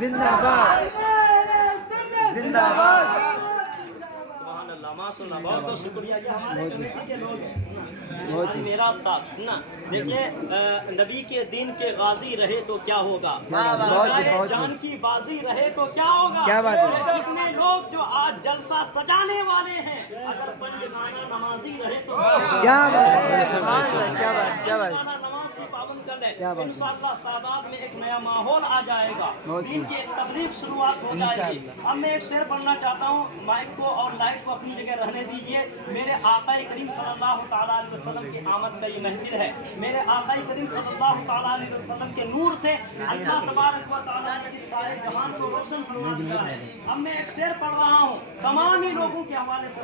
زندہ باد زندہ باد. سبحان اللہ ماشاء اللہ بہت بہت شکریہ. یہ ہمارے کمیٹی کے لوگ ہیں ہماری میرا ساتھ نا. دیکھیے نبی کے دین کے غازی رہے تو کیا ہوگا, جان کی بازی رہے تو کیا ہوگا. کیا بات ہے. اتنے لوگ جو آج جلسہ سجانے والے ہیں اگر پنج گانا نمازی رہے تو کیا بات ہے. سبحان اللہ. کیا بات کیا بات. نماز کی پابند کر لیں انشاءاللہ سادات میں ایک نیا ماحول آ جائے گا, دین کی ایک تبلیغ شروعات ہو جائے گی. اب میں ایک شعر پڑھنا چاہتا ہوں, مائک کو اور لائٹ کو اپنی جگہ رہنے دیجئے. میرے آقا کریم صلی اللہ تعالیٰ علیہ وسلم کی آمد کا یہ محفل ہے. میرے آقا کریم صلی اللہ تعالیٰ علیہ وسلم کے نور سے اللہ تبارک و تعالیٰ نے اس سارے جہان کو روشن فرما دیا ہے. اب میں ایک شعر پڑھ رہا ہوں تمام ہی لوگوں کے حوالے سے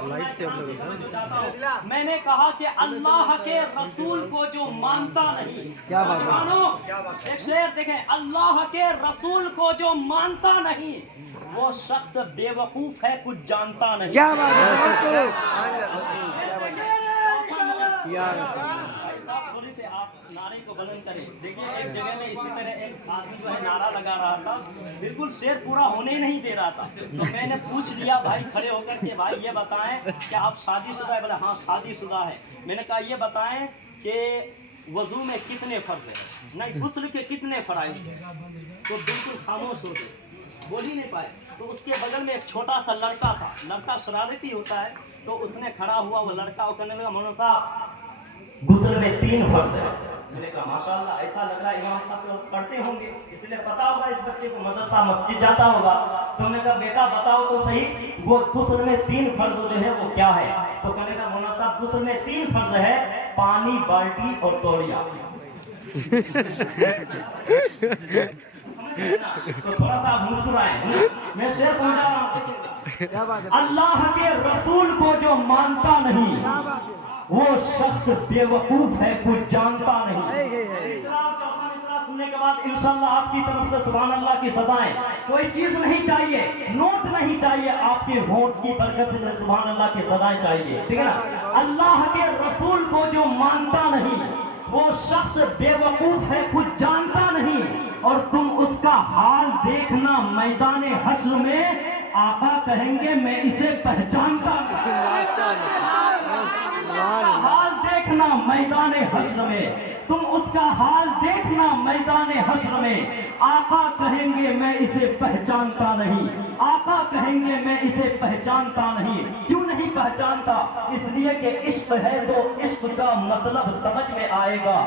چاہتا ہوں. میں نے کہا کہ اللہ کے رسول کو جو مانتا نہیں, کیا بات ہے. ایک شعر دیکھیں, اللہ کے رسول کو جو مانتا نہیں وہ شخص بے وقوف ہے کچھ جانتا نہیں. کیا بات ہے. تھوڑی سے آپ نعرے کو بلند کریں. دیکھیے ایک جگہ میں اسی طرح ایک آدمی جو ہے نعرہ لگا رہا تھا, بالکل شعر پورا ہونے نہیں دے رہا تھا. تو میں نے پوچھ لیا بھائی کھڑے ہو کر کہ بھائی یہ بتائیں کہ آپ شادی شدہ ہے. بولے ہاں شادی شدہ ہے. میں نے کہا یہ بتائیں کہ وضو میں کتنے فرض ہیں, نہیں غسل کے کتنے فرائض ہیں. تو بالکل خاموش ہو گئے, بول ہی نہیں پائے. تو اس کے بغل میں ایک چھوٹا سا لڑکا تھا, لڑکا شرارتی ہوتا ہے, تو اس نے کھڑا ہوا, وہ لڑکا وہ کہنے لگا مولانا صاحب غسل میں 3 فرض ہے. میں نے کہا ماشاءاللہ ایسا لگ رہا ہے امام صاحب پڑھتے ہوں گے اس لیے پتا ہوگا اس بچے کو, مدرسہ مسجد جاتا ہوگا. تو میں نے کہا بیٹا بتاؤ تو صحیح وہ غسل میں 3 فرض جو ہے وہ کیا ہے. تو کہنے لگا مولانا صاحب غسل میں 3 فرض ہے, پانی, بالٹی اور تولیہ. تو تھوڑا سا آپ مسکرائیں. میں شعر پہنچا رہا ہوں. اللہ کے رسول کو جو مانتا نہیں وہ شخص بے وقوف ہے کچھ جانتا نہیں. سننے کے بعد انشاءاللہ آپ کی طرف سے سبحان اللہ کی صدائیں. کوئی چیز نہیں چاہیے, نوٹ نہیں چاہیے, آپ کے ہونٹ کی برکت سے سبحان اللہ کی صدائیں چاہیے. ٹھیک ہے نا. اللہ کے رسول کو جو مانتا نہیں وہ شخص بے وقوف ہے کچھ جانتا نہیں. اور تم اس کا حال دیکھنا میدان حشر میں, آقا کہیں گے میں اسے پہچانتا. حال دیکھنا میدان حشر میں, تم اس کا حال دیکھنا میدان حشر میں, آقا کہیں گے میں اسے پہچانتا نہیں. آقا کہیں گے میں اسے پہچانتا نہیں. کیوں نہیں پہچانتا؟ اس لیے کہ عشق ہے تو عشق کا مطلب سمجھ میں آئے گا.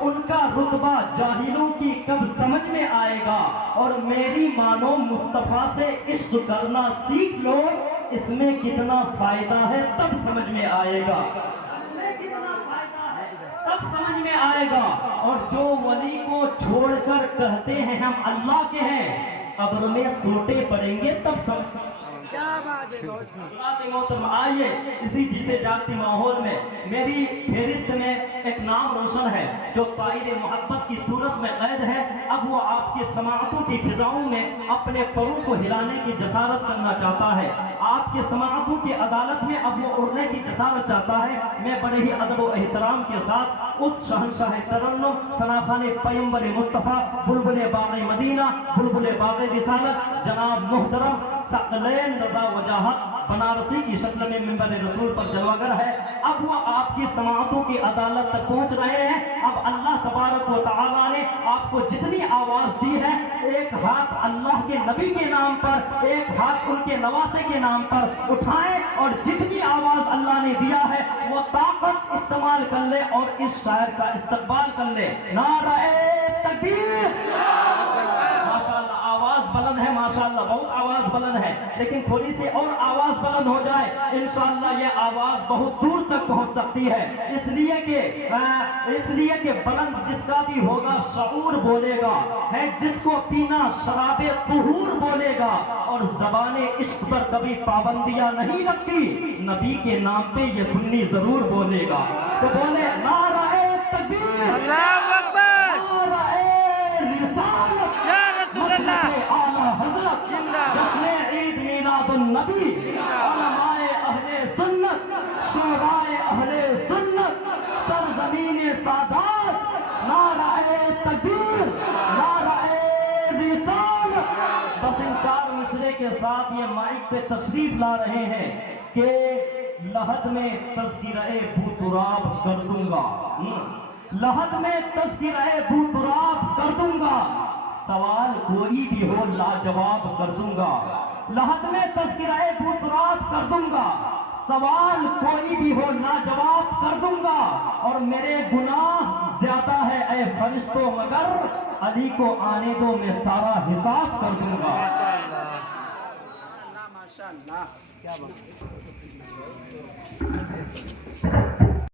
ان کا رتبہ جاہلوں کی کب سمجھ میں آئے گا. اور میری مانو مصطفیٰ سے عشق کرنا سیکھ لو, اس میں کتنا فائدہ ہے تب سمجھ میں آئے گا. تب سمجھ میں آئے گا. اور جو ولی کو چھوڑ کر کہتے ہیں ہم اللہ کے ہیں, قبر میں سوٹے پڑیں گے تب سمجھ. آئیے اسی جیتے جاگتی ماحول میں میری فہرست میں ایک نام روشن ہے جو قائد محبت کی صورت میں قید ہے. اب وہ آپ کے سماعتوں کی فضاؤں میں اپنے پروں کو ہلانے کی جسارت کرنا چاہتا ہے. آپ کے سماعتوں کی عدالت میں اب وہ اڑنے کی جسارت چاہتا ہے. میں بڑے ہی ادب و احترام کے ساتھ اس شہنشاہ ترنم سناخان پیمبر مصطفیٰ بلبل باغ مدینہ بلبل باغ رسالت جناب محترم ثقلین رضا وجاہت بنارسی کی شکل میں منبر رسول پر جلوگر ہے. اب وہ آپ کی سماعتوں کی عدالت تک پہنچ رہے ہیں. اب اللہ تبارک و تعالیٰ نے آپ کو جتنی آواز دی ہے, ایک ہاتھ اللہ کے نبی کے نام پر, ایک ہاتھ ان کے نواسے کے نام پر اٹھائیں اور جتنی آواز اللہ نے دیا ہے وہ طاقت استعمال کر لے اور اس شاعر کا استقبال کر لے. نعرہ تکبیر. ماشاءاللہ آواز بلند ہے, ماشاءاللہ بہت آواز بلند ہے, لیکن تھوڑی سی اور آواز بلند ہو جائے انشاءاللہ یہ آواز بہت دور تک پہنچ سکتی ہے. اس لیے کہ بلند جس کا بھی ہوگا شعور بولے گا, ہے جس کو پینا شراب طہور بولے گا, اور زبان عشق پر کبھی پابندیاں نہیں رکھتی, نبی کے نام پہ یہ سنی ضرور بولے گا. تو بولے نعرہ تکبیر, اللہ اکبر, نعرہ رسالت, یا رسول اللہ, اعلیٰ حضرت, جشن عید میلاد النبی, علماء اہل سنت, شعراء اہل سنت, سرزمین سادات. نعرہ تکبیر, نعرہ رسالت. ساتھ یہ مائک پہ تشریف لا رہے ہیں کہ لحد میں تذکرہ بو تراب کر دوں گا، لحد میں تذکرہ بو تراب کر دوں گا، سوال کوئی بھی ہو لاجواب کر دوں گا، لحد میں تذکرہ بو تراب کر دوں گا، سوال کوئی بھی ہو لاجواب کر دوں گا، اور میرے گناہ زیادہ ہے اے فرشتوں مگر علی کو آنے دو میں سارا حساب کر دوں گا۔ ماشاءاللہ کیا بات